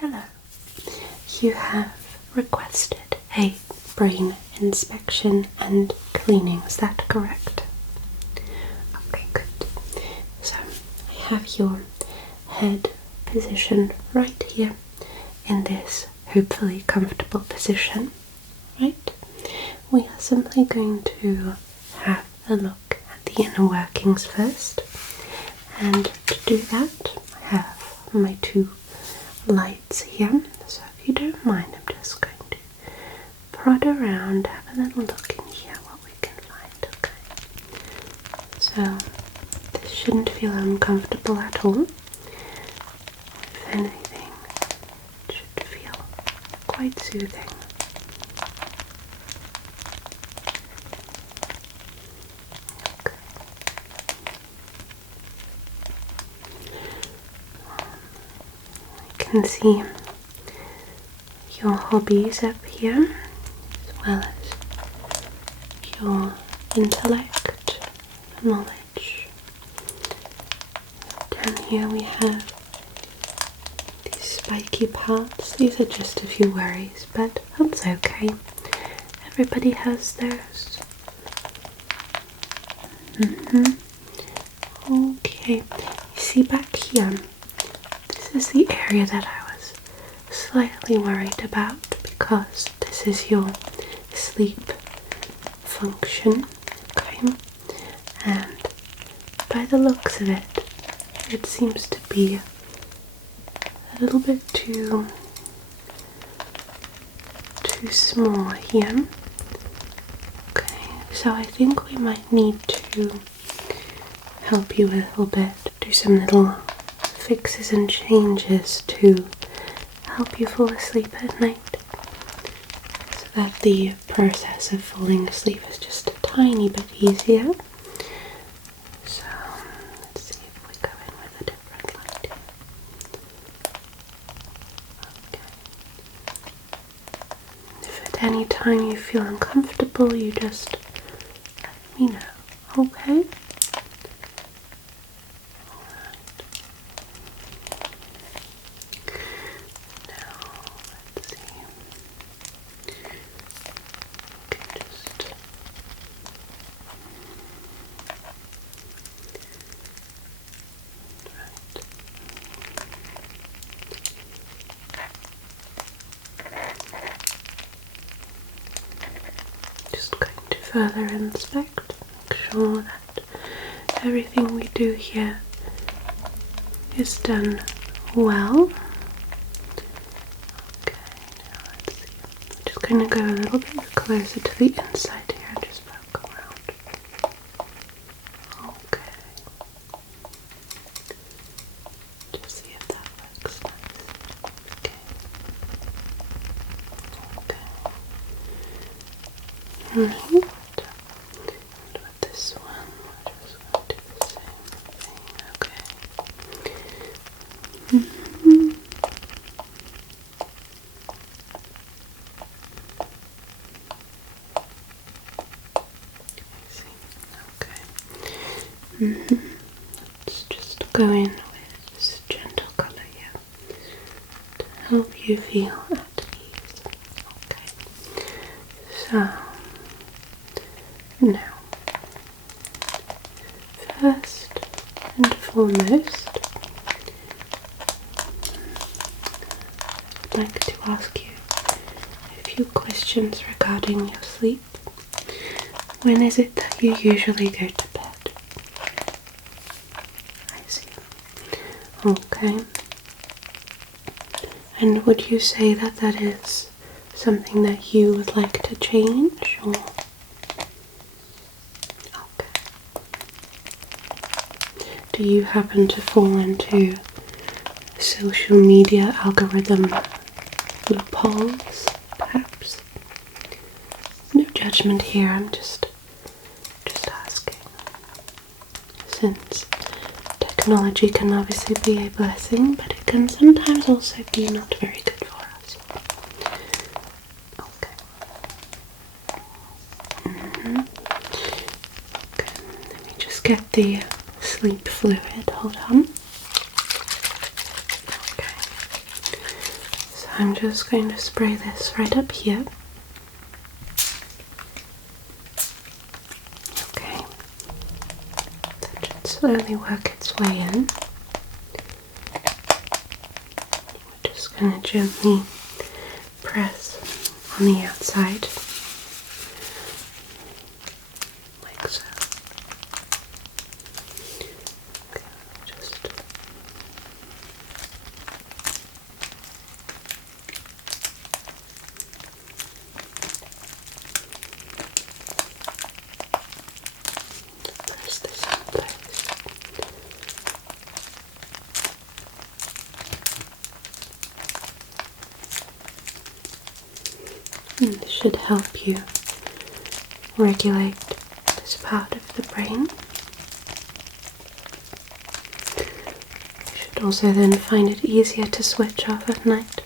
Hello. You have requested a brain inspection and cleaning, is that correct? Okay, good. So, I have your head positioned right here in this hopefully comfortable position, right? We are simply going to have a look at the inner workings first, and to do that I have my two lights here, so if you don't mind I'm just going to prod around, have a little look in here what we can find, okay? So this shouldn't feel uncomfortable at all. If anything, it should feel quite soothing. Okay. I can see your hobbies up here, as well as your intellect, knowledge. Down here we have these spiky parts. These are just a few worries, but that's okay. Everybody has those. Okay, you see back here, this is the area that I was slightly worried about because this is your sleep function, okay? And by the looks of it, it seems to be a little bit too small here. Okay, so I think we might need to help you a little bit, do some little fixes and changes to help you fall asleep at night, so that the process of falling asleep is just a tiny bit easier. So let's see if we go in with a different light here. Okay. If at any time you feel uncomfortable, you just let me know, okay? Just going to further inspect, make sure that everything we do here is done well. Okay, now let's see. I'm just going to go a little bit closer to the inside here, just poke around. Okay. Just see if that works nice. Okay. Right. And with this one, we're just going to do the same thing. Okay. I see. Okay. Let's just go in with this gentle colour here to help you feel at ease. Okay. So now, first and foremost, I'd like to ask you a few questions regarding your sleep. When is it that you usually go to bed? I see. Okay. And would you say that that is something that you would like to change, or? Okay. Do you happen to fall into social media algorithm loopholes, perhaps? No judgment here, I'm just asking. Since technology can obviously be a blessing, but it can sometimes also be not very good for us. Okay. Okay, let me just get the sleep fluid, hold on. Okay. I'm just going to spray this right up here. Okay, that should slowly work its way in. We're just going to gently press on the outside, like so. Okay, just press this in place. And this should help you regulate this part of the brain. You should also then find it easier to switch off at night,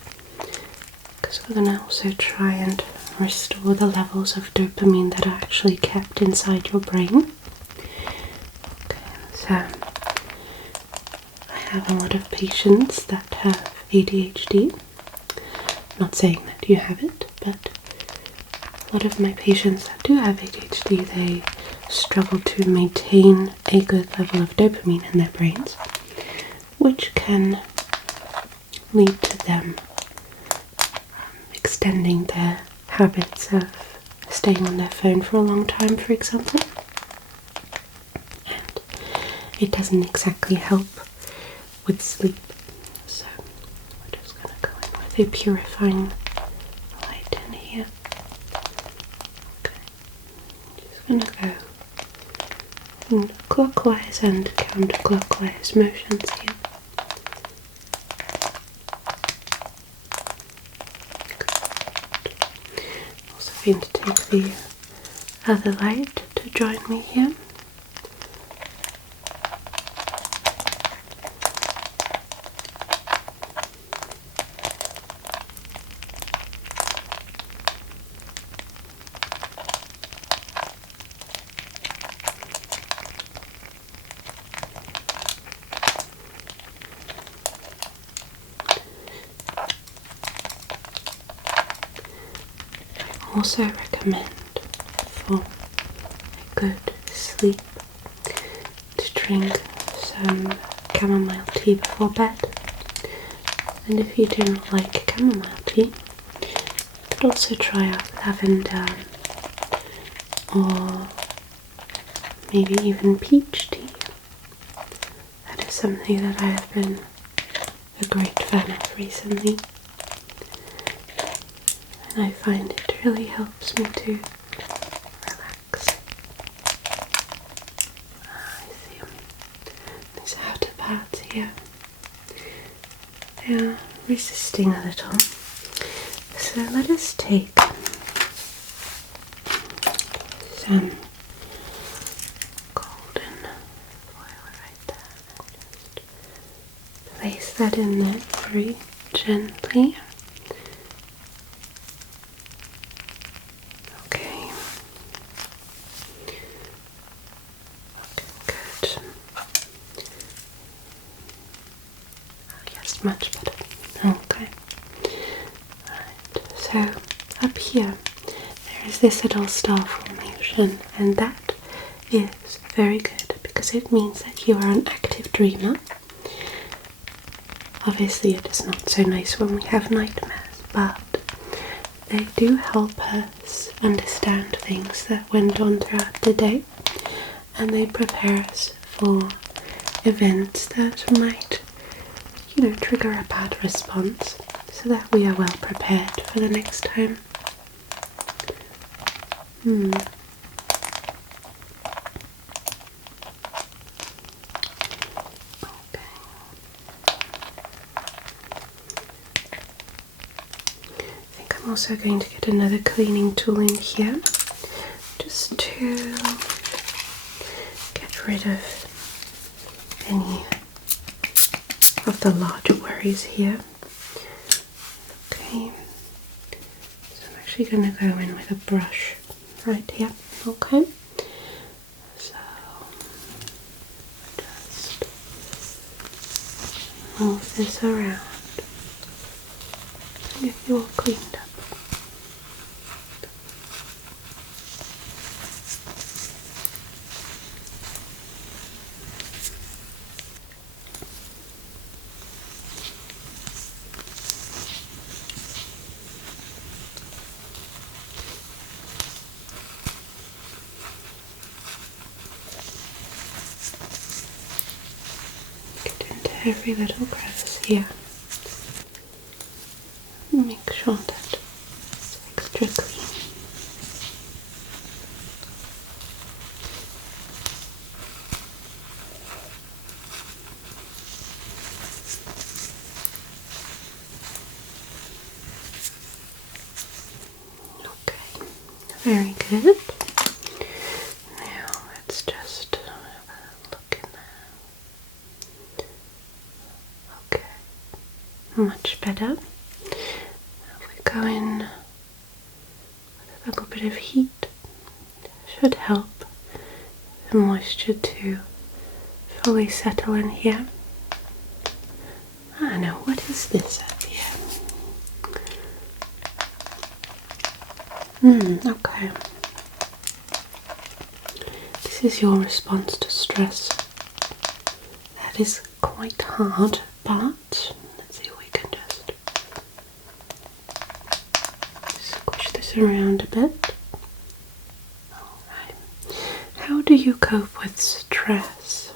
because we're going to also try and restore the levels of dopamine that are actually kept inside your brain. Okay, so I have a lot of patients that have ADHD. Not saying that you have it, but a lot of my patients that do have ADHD, they struggle to maintain a good level of dopamine in their brains, which can lead to them extending their habits of staying on their phone for a long time, for example. And it doesn't exactly help with sleep. So we're just going to go in with a purifying light in here. Okay. Just going to go in clockwise and counterclockwise motions here. Also going to take the other light to join me here. Also recommend for a good sleep to drink some chamomile tea before bed. And if you do not like chamomile tea, you could also try out lavender or maybe even peach tea. That is something that I have been a great fan of recently. And I find it really helps me to relax. I see these outer parts here. They are resisting a little. So let us take some golden foil right there and just place that in there very gently. Much better. Okay. Right. So up here there is this little star formation, and that is very good because it means that you are an active dreamer. Obviously it is not so nice when we have nightmares, but they do help us understand things that went on throughout the day, and they prepare us for events that might trigger a bad response, so that we are well prepared for the next time. Okay. I think I'm also going to get another cleaning tool in here, just to get rid of any of the larger worries here. Okay, so I'm actually going to go in with a brush right here. Okay, so just move this around. get you all cleaned up. Get into every little crevice here. Make sure that it's extra clean. Okay, very good. Now let's just have a look in there. Okay, much better. If we go in with a little bit of heat, should help the moisture to fully settle in here. I know, what is this up here? Okay. This is your response to stress. That is quite hard, but let's see if we can just squish this around a bit. Alright. How do you cope with stress?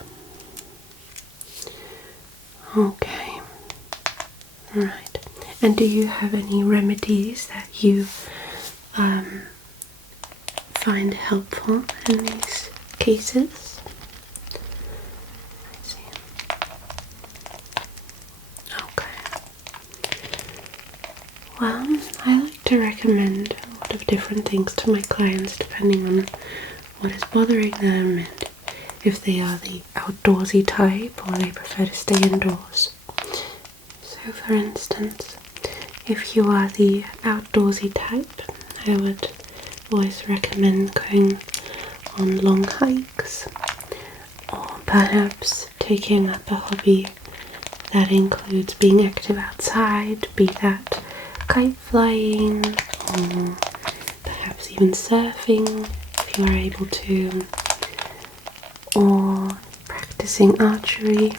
Okay. Right. And do you have any remedies that you find helpful in these cases? I see. Okay. Well, I like to recommend a lot of different things to my clients depending on what is bothering them and if they are the outdoorsy type or they prefer to stay indoors. So for instance, if you are the outdoorsy type, I would always recommend going on long hikes or perhaps taking up a hobby that includes being active outside, be that kite flying or perhaps even surfing if you are able to, or practicing archery.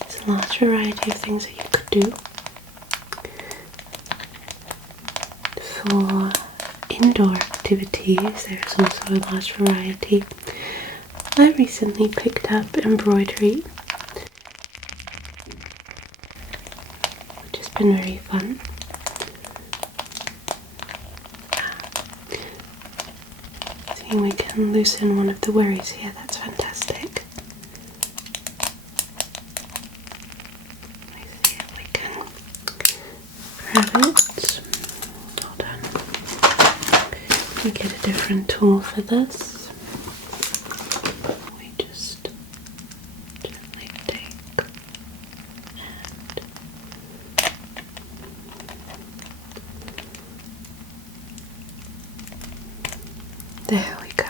There's a large variety of things that you could do. For indoor activities, there's also a large variety. I recently picked up embroidery, which has been very fun. I think we can loosen one of the worries here, that's fantastic. Let me see if we can grab it. Hold on. We get a different tool for this. We just gently take and there we go.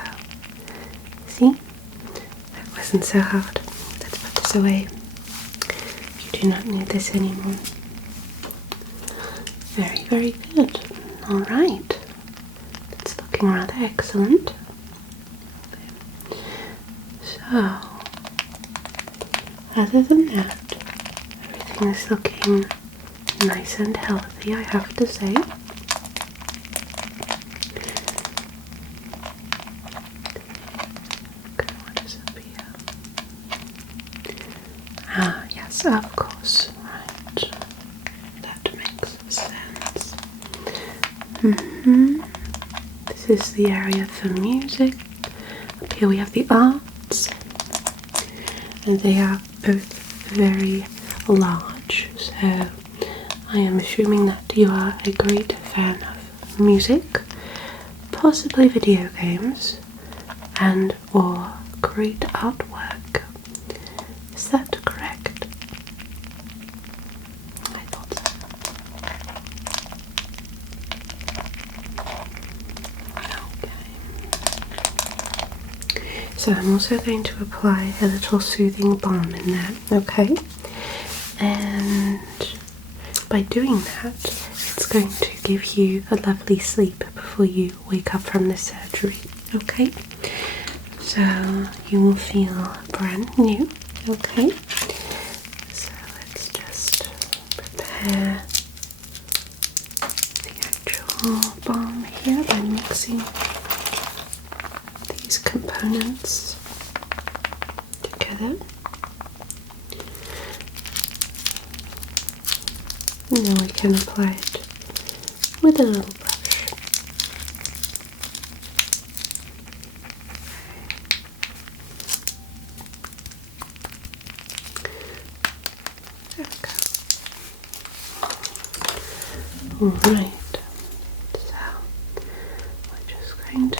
See? That wasn't so hard. Let's put this away. You do not need this anymore. Very, very good. Alright. It's looking rather excellent. So, other than that, everything is looking nice and healthy, I have to say. Okay, what is up here? Ah, yes, of course. Right. That makes sense. This is the area for music. Up here we have the arts. And they are both very large. So I am assuming that you are a great fan of music, possibly video games, and or great artwork. Is that correct? I thought so. Okay. So I'm also going to apply a little soothing balm in there, okay? And by doing that, that's going to give you a lovely sleep before you wake up from the surgery. Okay, so you will feel brand new. Okay, so let's just prepare the actual balm here by mixing these components together. And then we can apply it with a little brush. There we go. Alright, so we're just going to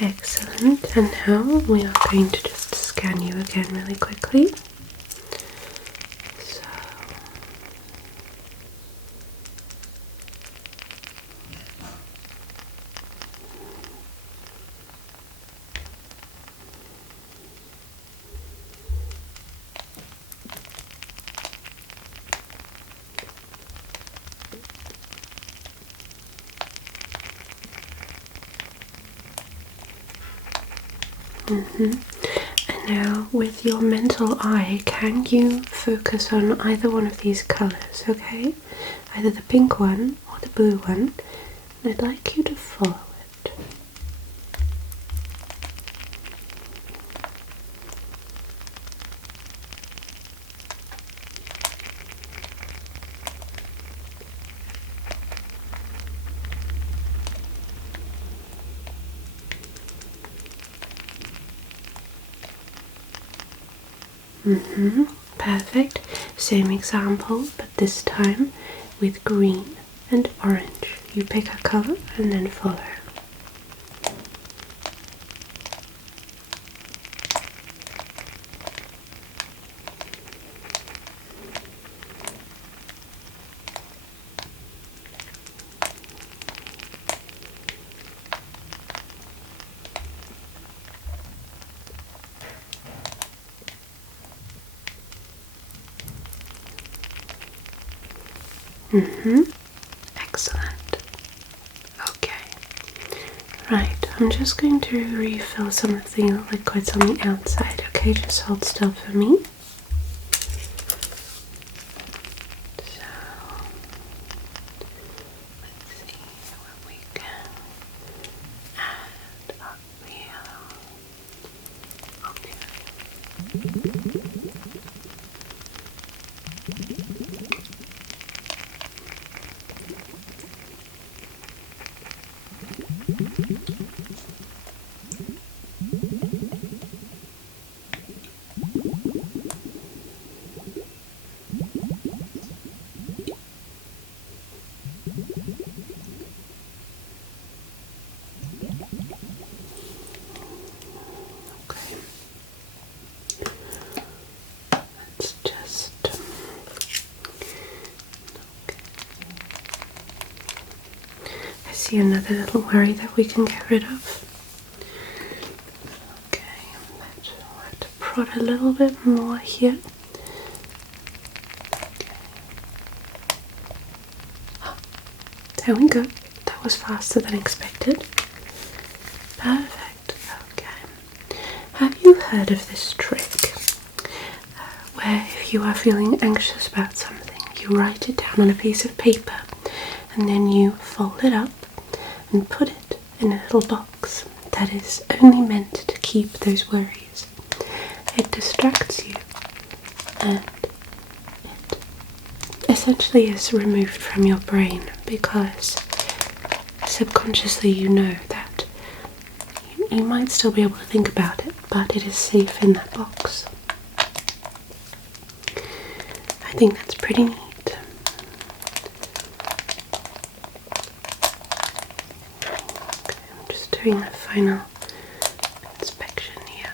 excellent, and now we are going to just scan you again really quickly. So, and now with your mental eye, can you focus on either one of these colours, okay? Either the pink one or the blue one, and I'd like you to follow it. Perfect. Same example, but this time with green and orange. You pick a color and then follow. Excellent. Okay. Right, I'm just going to refill some of the liquids on the outside. Okay, just hold still for me. So, let's see what we can add up here. see another little worry that we can get rid of. Okay, let's have to prod a little bit more here. Oh, there we go. That was faster than expected. Perfect. Okay. Have you heard of this trick? Where if you are feeling anxious about something, you write it down on a piece of paper and then you fold it up and put it in a little box that is only meant to keep those worries. It distracts you and it essentially is removed from your brain because subconsciously you know that you might still be able to think about it, but it is safe in that box. I think that's pretty neat. Okay, I'm just doing the final inspection here.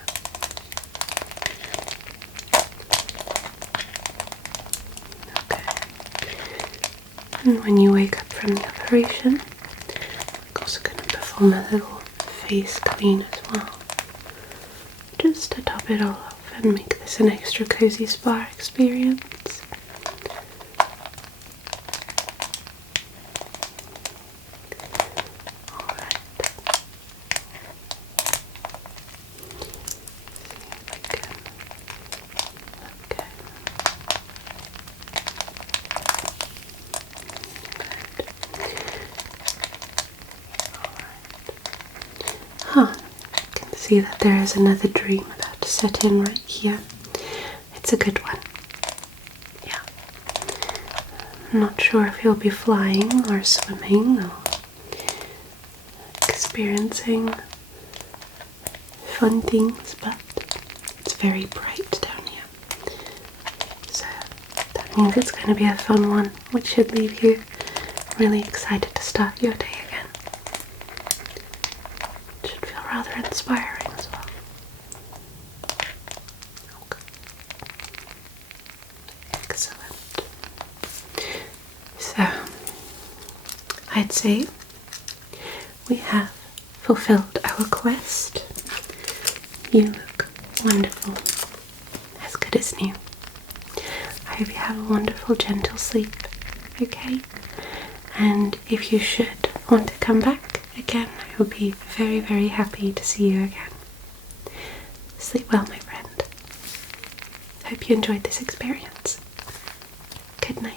Okay. And when you wake up from the operation, I'm also going to perform a little face clean as well, just to top it all off and make this an extra cozy spa experience. Alright. Okay. Huh, you can see that there is another dream about to set in right here. It's a good one. Yeah. I'm not sure if you'll be flying or swimming or experiencing fun things, but it's very bright down here. So that means it's going to be a fun one, which should leave you really excited to start your day again. It should feel rather inspiring as well. Okay. Excellent. So, I'd say we have fulfilled our quest. You look wonderful, as good as new. I hope you have a wonderful, gentle sleep, okay? And if you should want to come back again, I will be very, very happy to see you again. Sleep well, my friend. Hope you enjoyed this experience. Good night.